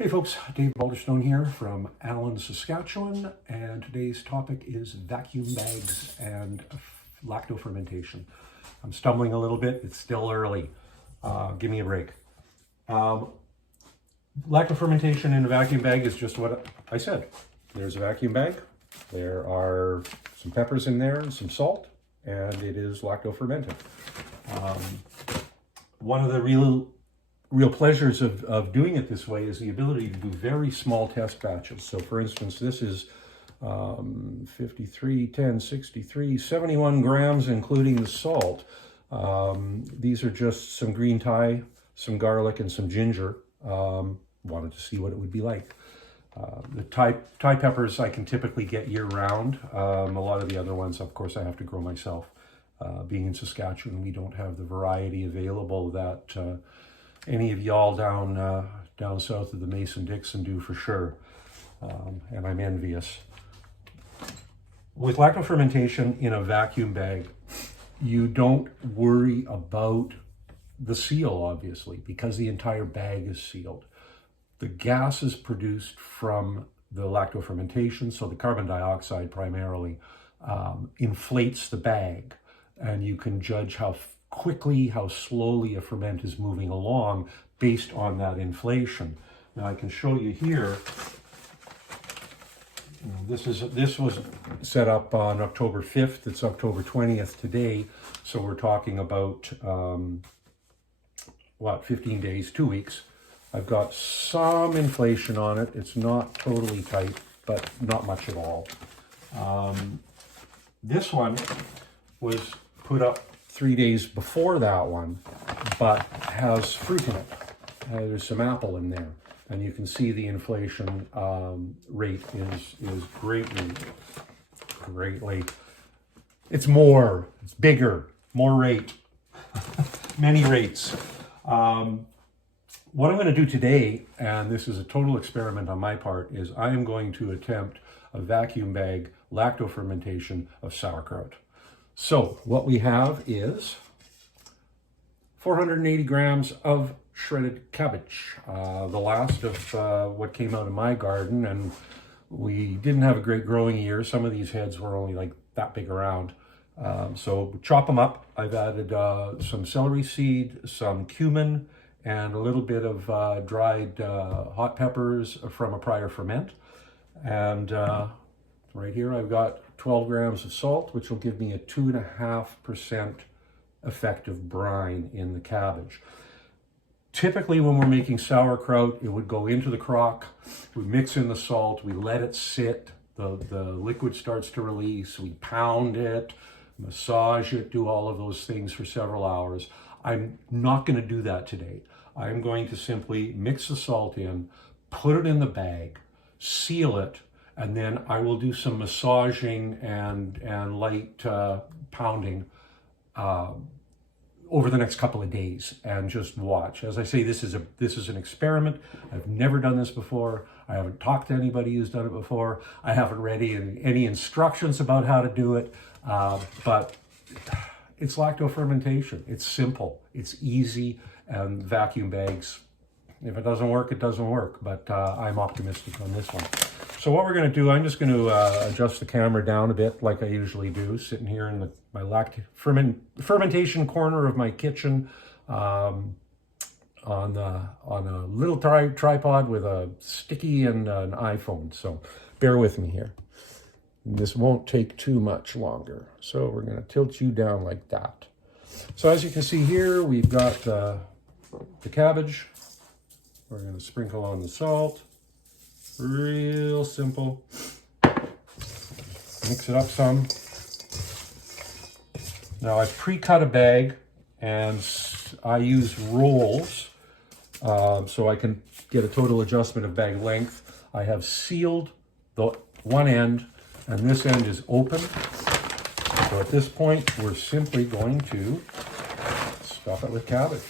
Hey folks, Dave Balderstone here from Allen, Saskatchewan, and today's topic is vacuum bags and lacto-fermentation. I'm stumbling a little bit, it's still early. Give me a break. Lacto-fermentation in a vacuum bag is just what I said. There's a vacuum bag, there are some peppers in there and some salt, and it is lacto-fermented. One of the real pleasures of doing it this way is the ability to do very small test batches. So for instance, this is 53, 10, 63, 71 grams, including the salt. These are just some green Thai, some garlic, and some ginger. Wanted to see what it would be like. The Thai peppers I can typically get year-round. A lot of the other ones, of course, I have to grow myself. Being in Saskatchewan, we don't have the variety available that any of y'all down south of the Mason-Dixon do for sure, and I'm envious. With lacto-fermentation in a vacuum bag, you don't worry about the seal, obviously, because the entire bag is sealed. The gas is produced from the lacto-fermentation, so the carbon dioxide primarily inflates the bag, and you can judge how quickly, how slowly a ferment is moving along based on that inflation. Now I can show you here. This was set up on October 5th. It's October 20th today. So we're talking about, 15 days, 2 weeks. I've got some inflation on it. It's not totally tight, but not much at all. This one was put up 3 days before that one, but has fruit in it. There's some apple in there, and you can see the inflation rate is greatly. It's bigger, more rate, many rates. What I'm going to do today, and this is a total experiment on my part, is I am going to attempt a vacuum bag lacto-fermentation of sauerkraut. So what we have is 480 grams of shredded cabbage, the last of what came out of my garden, and we didn't have a great growing year. Some of these heads were only like that big around. So chop them up. I've added some celery seed, some cumin, and a little bit of dried hot peppers from a prior ferment. And right here I've got 12 grams of salt, which will give me a 2.5% effective brine in the cabbage. Typically when we're making sauerkraut, it would go into the crock, we mix in the salt, we let it sit, the liquid starts to release, we pound it, massage it, do all of those things for several hours. I'm not going to do that today. I'm going to simply mix the salt in, put it in the bag, seal it, and then I will do some massaging and light pounding over the next couple of days and just watch. As I say, this is an experiment. I've never done this before. I haven't talked to anybody who's done it before. I haven't read any instructions about how to do it, but it's lacto-fermentation. It's simple, it's easy, and vacuum bags, if it doesn't work, it doesn't work, but I'm optimistic on this one. So what we're going to do, I'm just going to adjust the camera down a bit like I usually do, sitting here in my fermentation corner of my kitchen on a little tripod with a sticky and an iPhone. So bear with me here. This won't take too much longer. So we're going to tilt you down like that. So as you can see here, we've got the cabbage. We're going to sprinkle on the salt. Real simple. Mix it up some. Now I've pre-cut a bag and I use rolls so I can get a total adjustment of bag length. I have sealed the one end and this end is open. So at this point, we're simply going to stuff it with cabbage.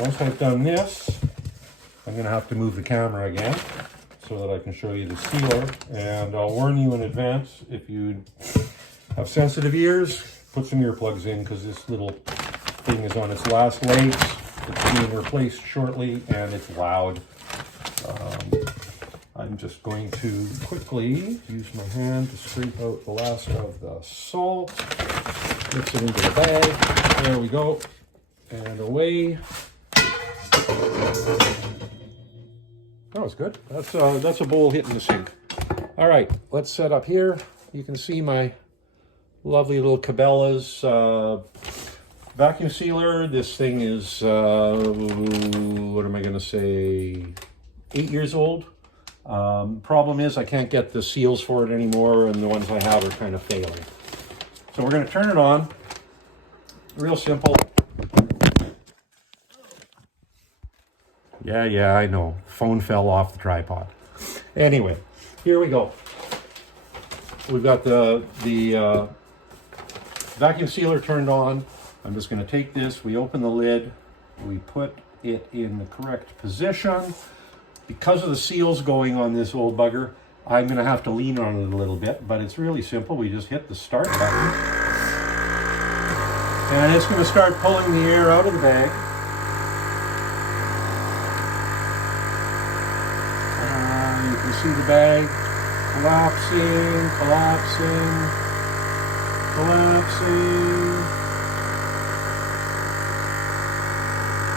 Once I've done this, I'm going to have to move the camera again so that I can show you the sealer. And I'll warn you in advance, if you have sensitive ears, put some earplugs in because this little thing is on its last legs. It's being replaced shortly, and it's loud. I'm just going to quickly use my hand to scrape out the last of the salt. Mix it into the bag. There we go. And away. That was good. That's a bowl hitting the sink. All right, let's set up here. You can see my lovely little Cabela's vacuum sealer. This thing is, what am I going to say, 8 years old. Problem is I can't get the seals for it anymore, and the ones I have are kind of failing. So we're going to turn it on. Real simple. Yeah, I know. Phone fell off the tripod. Anyway, here we go. We've got the vacuum sealer turned on. I'm just going to take this. We open the lid. We put it in the correct position. Because of the seals going on this old bugger, I'm going to have to lean on it a little bit, but it's really simple. We just hit the start button, and it's going to start pulling the air out of the bag. You can see the bag collapsing.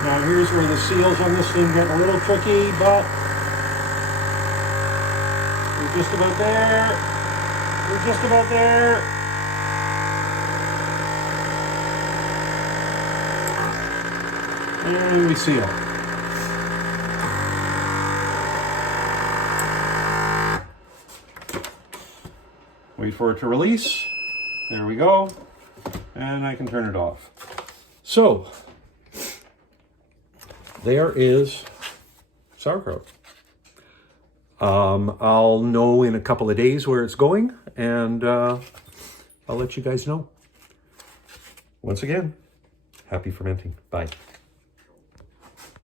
Now here's where the seals on this thing get a little tricky, but we're just about there. And we seal. Wait for it to release. There we go. And I can turn it off. So, there is sauerkraut. I'll know in a couple of days where it's going, and I'll let you guys know. Once again, happy fermenting. Bye.